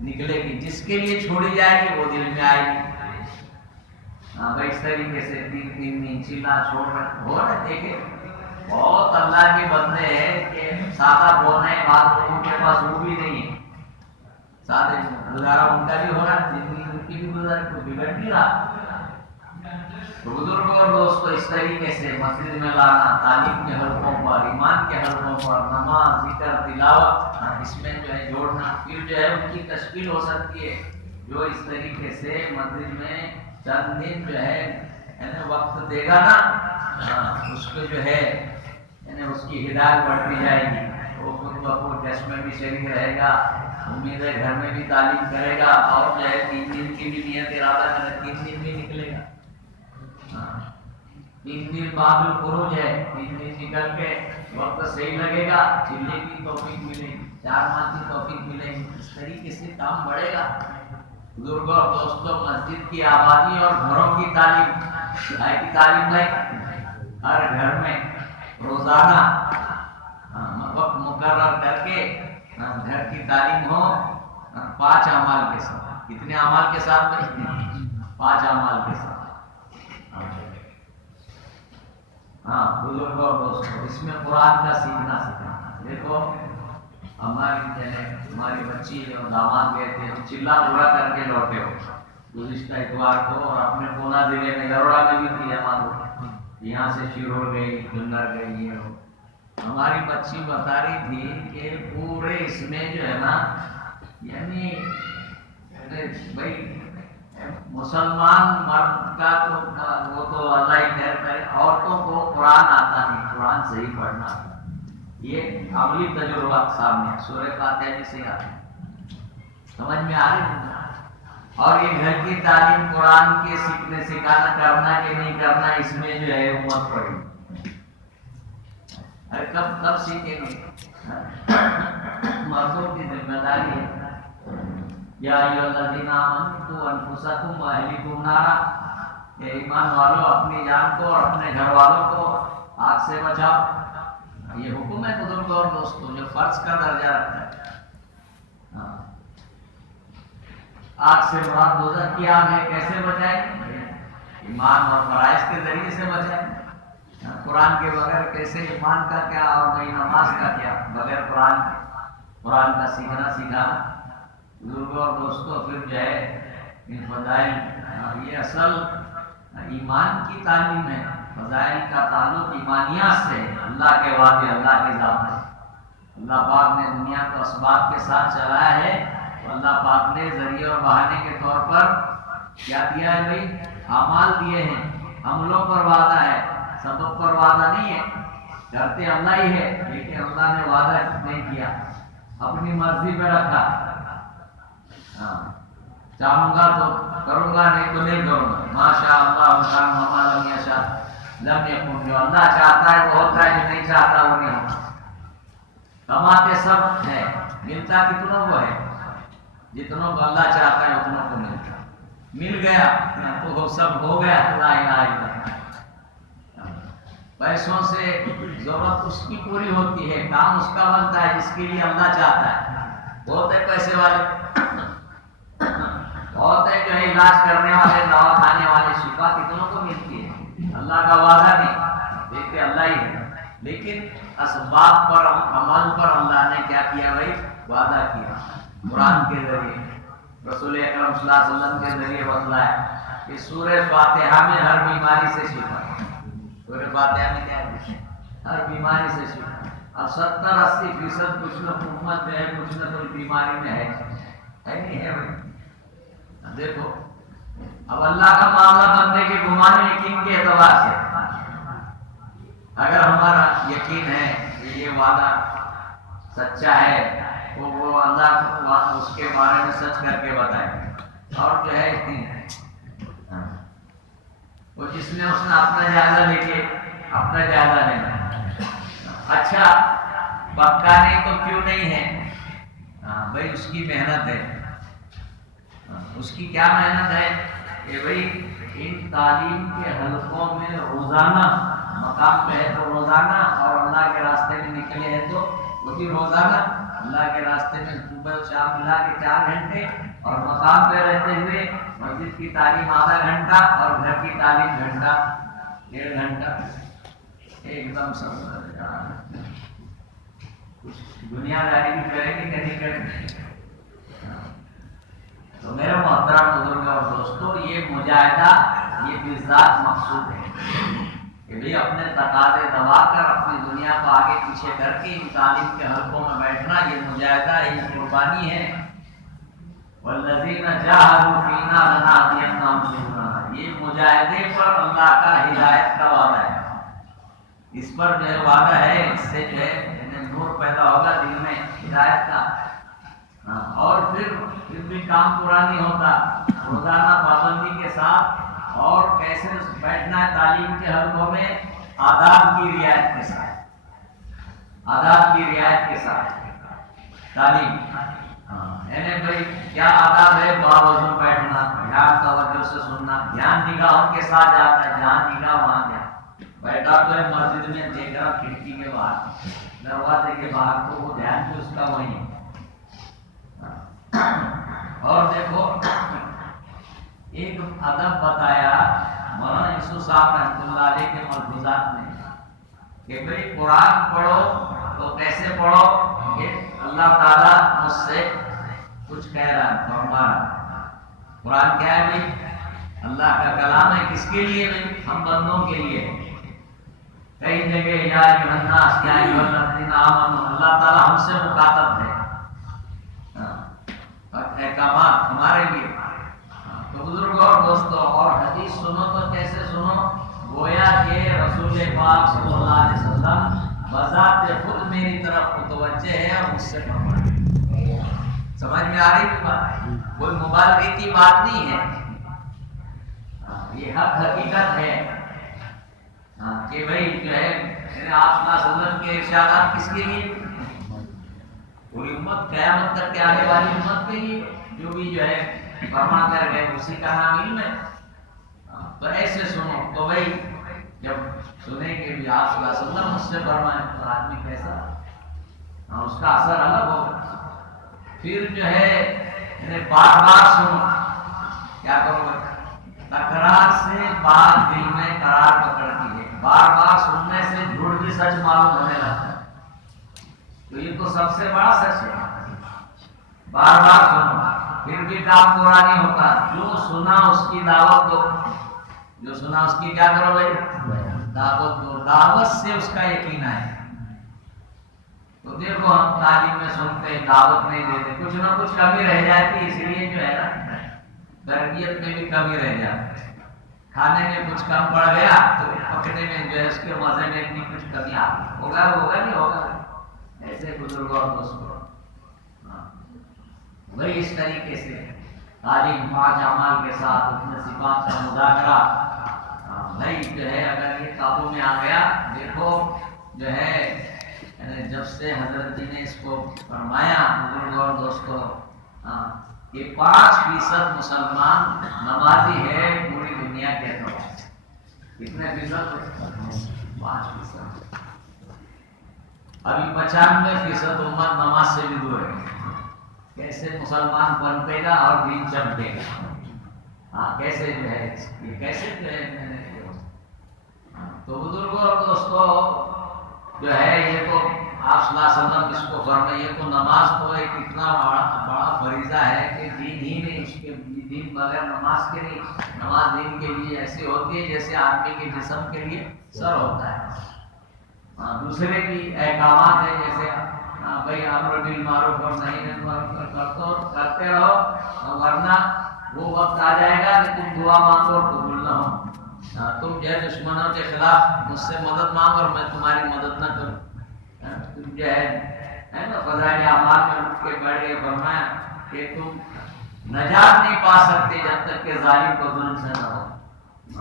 نکلے گی، جس کے لیے چھوڑی جائے گی وہ دل میں آئے گی۔ بھائی اس طریقے سے 3 چیلا چھوڑ کر ہو رہے دیکھے بہت اللہ کے بندے ہیں کہ سادہ بولنے بات لوگوں کے پاس وہ بھی نہیں ہے، سادے گزارا ان کا بھی ہو رہا ہے، زندگی ان کی بھی گزارا، کوئی بگڑ نہیں رہا۔ تو بزرگوں اور دوستوں اس طریقے سے مسجد میں لانا، تعلیم کے حلقوں پر، ایمان کے حلقوں پر، نماز، ذکر، تلاوت، اس میں جو ہے جوڑنا، پھر جو ہے ان کی تشکیل ہو سکتی ہے جو اس طریقے سے مسجد میں چند دن جو ہے وقت دے گا نا، اس کو جو ہے اس کی ہدایت بڑھتی جائے گی، وہ خود بخود جشن میں بھی شریک رہے گا، امید ہے گھر میں بھی تعلیم کرے گا، اور جو ہے 3 دن کی بھی نیت ارادہ کرے، 3 دن بھی نکلے گا، 3 دن بعد الخروج ہے، 3 دن نکل کے وقت صحیح لگے گا، چلنے کی توفیق ملے گی، 4 ماہ کی توفیق ملے گی، اس طریقے سے کام بڑھے گا۔ بزرگوں اور دوستوں مسجد کی آبادی اور گھروں کی تعلیم، کی تعلیم ہے ہر گھر میں روزانہ وقت مقرر کر کے گھر کی تعلیم ہو 5 اعمال کے ساتھ۔ کتنے اعمال کے ساتھ؟ 5 اعمال کے ساتھ۔ بزرگوں اور دوستوں اس میں قرآن کا سیکھنا سکھانا۔ دیکھو ہماری بچی اور داماد گئے تھے، ہم چلا پورا کر کے لوٹے ہو گزشتہ اتوار کو، اور اپنے پونا ضلع میں گروڑا میں بھی تھی ہمارے، یہاں سے شیرور گئی، گنگر گئی، ہماری بچی بتا رہی تھی کہ پورے اس میں جو ہے نا یعنی بھائی مسلمان مرد کا تو وہ تو اللہ ہی خیر کرے، عورتوں کو قرآن آتا نہیں، قرآن صحیح پڑھنا آتا، یہ عملی تجربہ سامنے سورہ فاتحہ جی سے آتا ہے، سمجھ میں آ رہی ہے۔ اور یہ گھر کی تعلیم قرآن کے سیکھنے سکھانا کرنا کہ نہیں کرنا، اس میں جو ہے امت پڑی، کب سیکھیں گے؟ مردوں کی ذمہ داری ہے، یا ایھا الذین آمنوا انفسکم واہلیکم نارا، کہ ایمان والوں اپنی جان کو اور اپنے گھر والوں کو آگ سے بچاؤ۔ یہ حکم ہے بزرگوں اور دوستوں جو فرض کا درجہ رکھتا ہے۔ آگ سے مراد دوزخ کی آگ ہے، کیسے بچائیں؟ ایمان اور فرائض کے ذریعے سے بچائیں۔ قرآن کے بغیر کیسے ایمان کا کیا اور نئی نماز کا کیا، بغیر قرآن کا سیکھنا بزرگوں اور دوستوں. پھر جو ہے ان فضائل، یہ اصل ایمان کی تعلیم ہے. فضائل کا تعلق ایمانیات سے، اللہ کے وعدے، اللہ کی ذات ہے. اللہ پاک نے دنیا کو اسباب کے ساتھ چلایا ہے، تو اللہ پاک نے ذریعے اور بہانے کے طور پر کیا دیا ہے بھائی؟ اعمال دیے ہیں. عملوں پر وعدہ ہے، سبب پر وعدہ نہیں ہے. کرتے اللہ ہی ہے، لیکن اللہ نے وعدہ نہیں کیا، اپنی مرضی پہ رکھا. چاہوں گا تو کروں گا، نہیں تو نہیں کروں گا. ماشاء اللہ وما لم یشاء لم یکن. جو اللہ چاہتا ہے وہ ہوتا ہے، جو نہیں چاہتا وہ نہیں ہوتا. کماتے سب ہے، ملتا کتنوں کو ہے؟ جتنوں کو اللہ چاہتا ہے اتنوں کو ملتا. مل گیا تو سب ہو گیا. لا الہ الا اللہ. پیسوں سے ضرورت اس کی پوری ہوتی ہے، کام اس کا بنتا ہے جس کے لیے اللہ چاہتا ہے. بہت ہے پیسے والے، بہت ہے جو ہے علاج کرنے والے، دوا کھانے والے. شفا کتنوں کو ملتی ہے؟ اللہ کا وعدہ نہیں، دیکھتے اللہ ہی ہے. لیکن اسباب پر، عمل پر اللہ نے کیا کیا بھائی؟ وعدہ کیا. قرآن کے ذریعے، رسول اکرم صلی اللہ علیہ وسلم کے ذریعے بتلایا کہ سورہ فاتحہ میں ہر بیماری سے شفا. سورہ فاتحہ میں کیا ہے؟ ہر بیماری سے شفا. اب 70-80% کچھ نہ امت ہے، کچھ نہ کوئی بیماری میں ہے نہیں ہے بھائی. دیکھو اب اللہ کا معاملہ بننے کے گمان یقین کے اعتبار سے، اگر ہمارا یقین ہے کہ یہ وعدہ سچا ہے تو وہ اللہ اس کے بارے میں سچ کر کے بتائے. اور جو ہے وہ جس نے اپنا جائزہ لے کے اپنا جائزہ لینا. اچھا پکا نہیں تو کیوں نہیں ہے؟ بھائی اس کی محنت ہے. اس کی کیا محنت ہے کہ بھائی ان تعلیم کے حلقوں میں روزانہ مقام پہ ہے تو روزانہ، اور اللہ کے راستے میں نکلے ہیں تو وہ بھی روزانہ اللہ کے راستے میں صبح شام ملا کے 4 گھنٹے، اور مقام پہ رہتے ہوئے مسجد کی تعلیم آدھا گھنٹہ اور گھر کی تعلیم گھنٹہ 1.5 گھنٹہ. ایک دم سب کچھ دنیا داری بھی کریں گے کہ نہیں کریں گے. تو میرے محترم بزرگ اور دوستو، یہ مجاہدہ یہ بالذات مقصود ہے کہ بھئی اپنے تقاضے دبا کر اپنی دنیا کو آگے پیچھے کر کے ان تعلیم کے حلقوں میں بیٹھنا، یہ مجاہدہ، یہ قربانی ہے. والذین جاہدوا فینا لنہدینہم سبلنا. یہ مجاہدے پر اللہ کا ہدایت کا وعدہ ہے. اس پر جو وعدہ ہے، اس سے جو ہے نور پیدا ہوگا دل میں ہدایت کا. اور پھر بھی کام پورا نہیں ہوتا. روزانہ پابندی کے ساتھ، اور کیسے بیٹھنا ہے تعلیم کے حلقوں میں؟ آداب کی رعایت کے ساتھ، آداب کی رعایت کے ساتھ تعلیم. یعنی بھائی کیا آداب ہے؟ باوضو بیٹھنا، دھیان توجہ سے سننا، دھیان نگاہوں کے ساتھ جاتا ہے، جہاں نگاہ وہاں جا. بیٹھا تو ہے مسجد میں، دیکھ رہا کھڑکی کے باہر، دروازے کے باہر، تو وہ دھیان بھی اس کا وہی ہے. اور دیکھو ایک ادب بتایا مولانا یوسف صاحب رحمۃ اللہ علیہ کے ملفوظات میں کہ بھئی قرآن پڑھو تو کیسے پڑھو کہ اللہ تعالیٰ مجھ سے کچھ کہہ رہا ہے، فرما رہا ہے. قرآن کیا ہے بھئی؟ اللہ کا کلام ہے. کس کے لیے بھئی؟ ہم بندوں کے لیے. کئی جگہ یا ایھا الناس یا ایھا الذین آمنوا، اللہ تعالیٰ ہم سے مخاطب ہے، احکامات ہمارے لیے. تو بزرگوں اور دوستوں، اور حدیث سنو تو کیسے سنو؟ گویا کہ رسول پاک صلی اللہ علیہ وسلم بذات خود میری طرف متوجہ ہے اور مجھ سے فرما رہے ہیں. سمجھ میں آ رہی ہے بات؟ کوئی مبالغے کی بات نہیں ہے، یہ حق حقیقت ہے کہ بھئی جو ہے آپ صلی اللہ علیہ وسلم کے ارشادات کس کے لیے؟ پوری امت، قیامت تک کے آنے والی امت کے لیے. جو بھی جو ہے فرما کر گئے اسی کا نام علم ہے. تو ایسے سنو. تو بھائی جب سنیں کہ بھی آپ صلی اللہ علیہ وسلم اس سے فرمائیں تو آدمی کیسا، اس کا اثر الگ ہوگا. پھر جو ہے بار بار سنو. کیا کرو گے؟ تکرار سے بات دل میں قرار پکڑتی ہے. بار بار سننے سے جھوٹ بھی سچ معلوم ہونے لگتا ہے. تو یہ تو سب سے بڑا سچ ہے. بار بار سنو پھر بھی کام پورا نہیں ہوتا. جو سنا اس کی دعوت دو. جو سنا اس کی کیا کرو بھائی؟ دعوت دو. دعوت سے اس کا یقین ہے. تو دیکھو ہم تعلیم میں سنتے دعوت نہیں دیتے, کچھ نہ کچھ کمی رہ جاتی, اس لیے جو ہے نا تربیت میں بھی کمی رہ جاتی. کھانے میں کچھ کم پڑ گیا تو پکنے میں جو ہے اس کے مزے میں اتنی کچھ کمی آ گئی. ہوگا نہیں ہوگا. ایسے بزرگوں اور دوستوں وہی اس طریقے سے تعلیم 5 اعمال کے ساتھ اپنے صفات کا مذاکرہ نہیں جو ہے اگر یہ قابو میں آ گیا. دیکھو جو ہے جب سے حضرت جی نے اس کو فرمایا بزرگوں اور دوستوں یہ 5% مسلمان نمازی ہے پوری دنیا کے اعتبار سے. کتنے فیصد؟ 5%. ابھی 95% امت نماز سے بھی دور ہے. کیسے مسلمان پنپے گا اور دین چمکے گا؟ کیسے جو ہے یہ کیسے جو ہے. تو بزرگوں اور دوستوں جو ہے یہ تو آپ صلی اللہ علیہ وسلم اس کو فرمائیے. تو نماز تو ایک اتنا بڑا فریضہ ہے کہ دین ہی نہیں, اس کے دین بغیر نماز کے نہیں. نماز دین کے لیے ایسی ہوتی ہے جیسے آدمی کے جسم کے لیے سر ہوتا ہے. دوسرے بھی احکامات ہیں جیسے بھائی امر بالمعروف اور نہی عن المنکر کرتے رہو, ورنہ وہ وقت آ جائے گا کہ تم دعا مانگو اور قبول نہ ہو. تم جو ہے دشمنوں کے خلاف مجھ سے مدد مانگو اور میں تمہاری مدد نہ کروں. تم جو ہے نا فضائل اعمال میں اٹھ کے بیٹھ کے فرمایا کہ تم نجات نہیں پا سکتے جب تک کہ ظالم کو ظلم سے نہ ہو.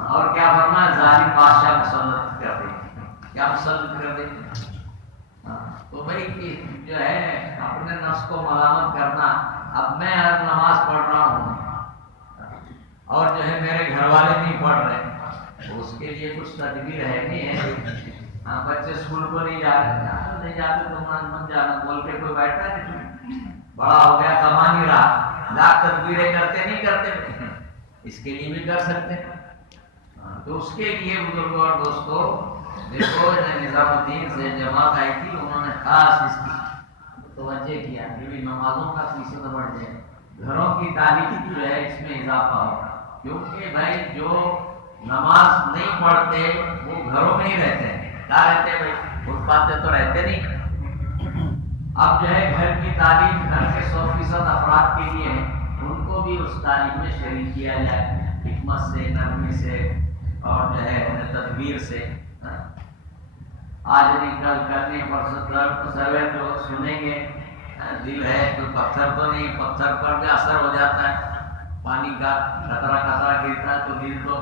اور کیا فرمایا؟ ظالم بادشاہ مسلط کر دے. کیا مسلط کر دے؟ تو بھائی جو ہے اپنے نفس کو ملامت کرنا. اب میں ہر نماز پڑھ رہا ہوں اور جو ہے میرے گھر والے نہیں پڑھ رہے, تو اس کے لیے کچھ تدبیر ہے نہیں ہے. بچے اسکول کو نہیں جاتے تو مت جانا بول کے کوئی بیٹھتا نہیں. بڑا ہو گیا کما نہیں رہا, لاکھ تدبیریں کرتے نہیں کرتے, اس کے لیے بھی کر سکتے. تو اس کے لیے بزرگوں اور دوستوں دیکھو نظام الدین سے جماعت آئی تھی, انہوں نے خاص اس کی توجہ کیا کہ بھی نمازوں کا فیصد بڑھ جائے, گھروں کی تعلیم جو ہے اس میں اضافہ ہو. کیونکہ بھائی جو نماز نہیں پڑھتے وہ گھروں میں ہی رہتے ہیں. کیا رہتے بھائی؟ فٹ پاتھ پہ تو رہتے نہیں. اب جو ہے گھر کی تعلیم گھر کے 100% افراد کے لیے ہے, ان کو بھی اس تعلیم میں شریک کیا جائے حکمت سے, نرمی سے اور جو ہے تدبیر سے. آج نہیں کل نہیں پرسوں سروے تو سنیں گے, دل ہے کوئی پتھر تو نہیں, پتھر پر بھی اثر ہو جاتا ہے, پانی کا قطرہ قطرہ گرتا ہے تو دل تو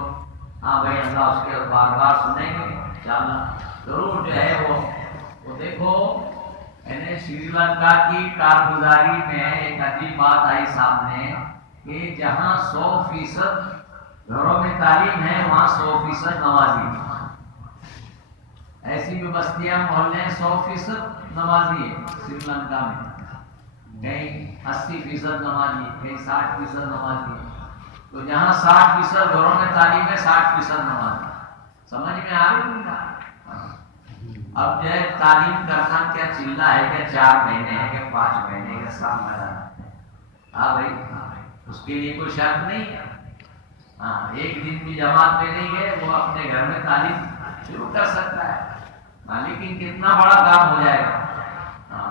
بھائی اللہ اس کے بار بار سنیں گے انشاءاللہ ضرور جو ہے وہ دیکھو سری لنکا کی کارگزاری میں ایک عجیب بات آئی سامنے کہ جہاں 100% گھروں میں تعلیم ہے وہاں 100% نمازی. ایسی بھی بستیاں محلے 100% نمازی ہے سری لنکا میں, کہیں 80% نمازی, کہیں 60% نمازی. تو جہاں 60% گھروں میں تعلیم ہے 60% نمازی. سمجھ میں آ رہی ہے؟ اب جو ہے تعلیم کرنا کیا چلنا ہے کہ 4 مہینے ہے کہ 5 مہینے کا سال مہینہ. ہاں بھائی اس کے لیے کوئی شرط نہیں ہے. ایک دن بھی جماعت میں نہیں گئے وہ اپنے گھر میں تعلیم شروع کر سکتا ہے. لیکن کتنا بڑا کام ہو جائے گا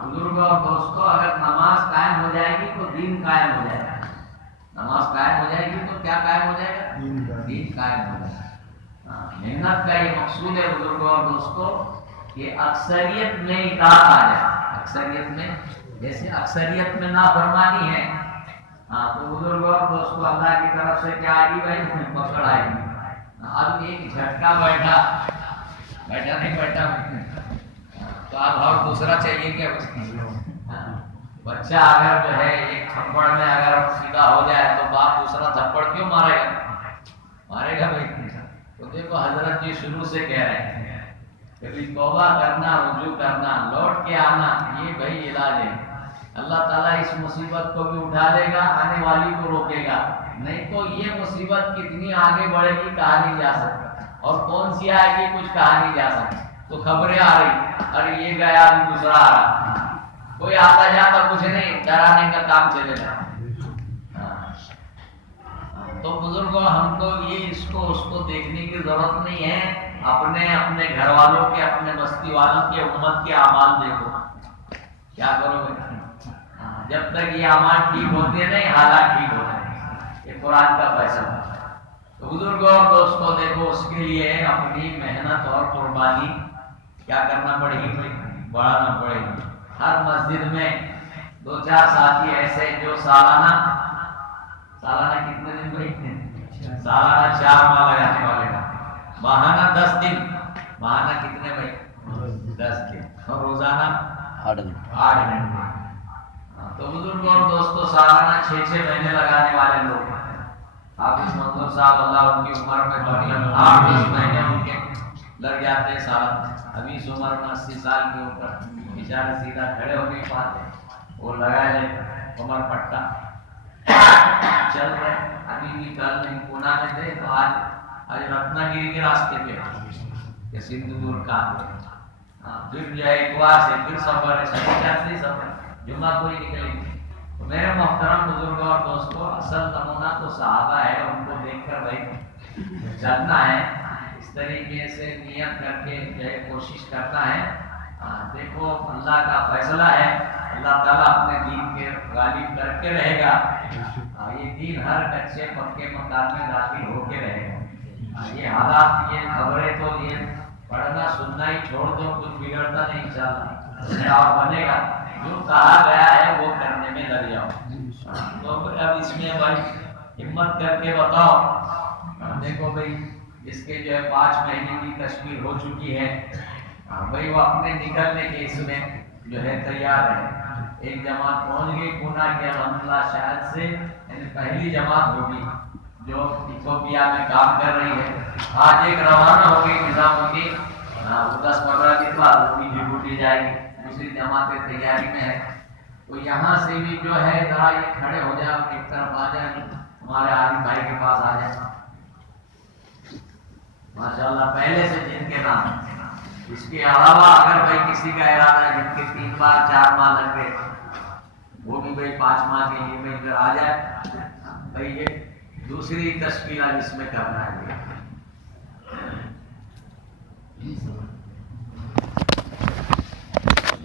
بزرگوں اور دوستوں, اگر نماز قائم ہو جائے گی تو دین قائم ہو جائے گا. نماز قائم ہو جائے گی تو کیا قائم ہو جائے گا؟ دین قائم ہو جائے گا. محنت کا یہ مقصود ہے بزرگوں اور دوستوں کہ اکثریت میں اطاعت آ جائے. اکثریت میں جیسے اکثریت میں نافرمانی ہے تو بزرگوں اور دوستوں اللہ کی طرف سے کیا آئے گی بھائی؟ پکڑ آئے گی. اب ایک جھٹکا بیٹھا نہیں بیٹھا تو اب اور دوسرا چاہیے کہ بچہ اگر جو ہے ایک تھپڑ میں اگر سیدھا ہو جائے تو باپ دوسرا تھپڑ کیوں مارے گا بھائی. تو دیکھو حضرت جی شروع سے کہہ رہے ہیں کہ توبہ کرنا, رجوع کرنا, لوٹ کے آنا, یہ بھائی علاج ہے. اللہ تعالیٰ اس مصیبت کو بھی اٹھا لے گا, آنے والی کو روکے گا. نہیں تو یہ مصیبت کتنی آگے بڑھے گی کہا نہیں جا سکتا. اور کون سی آئے گی کچھ کہا نہیں جا سکتا. تو خبریں آ رہی ارے یہ گیا ابھی دوسرا آ رہا, کوئی آتا جاتا کچھ نہیں, ڈرانے کا کام چلے گا. تو بزرگوں ہم کو یہ اس کو دیکھنے کی ضرورت نہیں ہے. اپنے گھر والوں کے, اپنے بستی والوں کے, امت کے اعمال دیکھو کیا کرو گے. جب تک یہ اعمال ٹھیک ہوتے نہیں حالات ٹھیک ہوتے ہیں. یہ قرآن کا فیصلہ ہے. تو بزرگوں اور دوستوں دیکھو اس کے لیے اپنی محنت اور قربانی کیا کرنا پڑے گی, بڑھانا پڑے گی. ہر مسجد میں 2-4 ساتھی ایسے جو سالانہ کتنے دن بھائی, سالانہ 4 ماہ لگانے والے کا, ماہانہ 10 دن, ماہانہ کتنے بھائی 10 دن, اور روزانہ 8 گھنٹے. تو بزرگوں اور دوستوں سالانہ 6 مہینے لگانے والے لوگ ہیں. حافظ منظور صاحب اللہ ان کی عمر میں بڑی 8 مہینے ان کے لگ جاتے ہیں سالانہ. ابھی اس عمر میں 80 سال کے اوپر بیچارے سیدھا کھڑے ہو نہیں پاتے, وہ لگا لے عمر پٹا چل رہے. ابھی بھی کل نہیں پونا میں تھے تو آج رتنا گیری کے راستے پہ کہ سندھور کا پھر جو ہے اتوار سے پھر سفر ہے, شنیچر سے سفر, جمعہ کو ہی نکلیں گے. تو میرے محترم بزرگوں اور دوستوں اصل نمونہ تو صحابہ ہے, ان کو دیکھ کر بھائی چلنا ہے. اس طریقے سے نیت کر کے جو ہے کوشش کرنا ہے. دیکھو اللہ کا فیصلہ ہے, اللہ تعالیٰ اپنے دین کے غالب کر کے رہے گا. یہ دین ہر کچے پکے مکان میں داخل ہو کے رہے گا. یہ حالات, یہ خبریں تو یہ پڑھنا سننا ہی چھوڑ دو, کچھ بگڑتا نہیں انشاءاللہ, اور بنے گا. جو کہا گیا ہے وہ کرنے میں لگ جاؤ. تو اب اس میں بھائی ہمت کر کے بتاؤ. دیکھو بھائی اس کے جو ہے 5 مہینے کی تشکیل ہو چکی ہے بھائی, وہ اپنے نکلنے کے اس میں جو ہے تیار ہے. ایک جماعت پہنچ گئی پونا کی الحمدللہ, شاید سے یعنی پہلی جماعت ہوگی جو ایتھوپیا میں کام کر رہی ہے. آج ایک روانہ ہو گئی نظام ہوگی, 10-15 دن بعد وہ بھی ڈیوٹی جائے گی. دوسری جماعتیں تیاری میں ہے. تو یہاں سے بھی جو ہے ذرا یہ کھڑے ہو جائے, ایک طرف آ جائے, ہمارے عالم بھائی کے پاس آ جائے ماشاءاللہ پہلے سے جن کے نام. اس کے علاوہ اگر بھائی کسی کا ارادہ ہے جن کے 3-4 ماہ لگ گئے, وہ بھی بھائی 5 ماہ کے لیے بھائی آ جائے. بھائی یہ دوسری تشکیل اس میں کرنا ہے.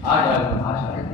آ جائے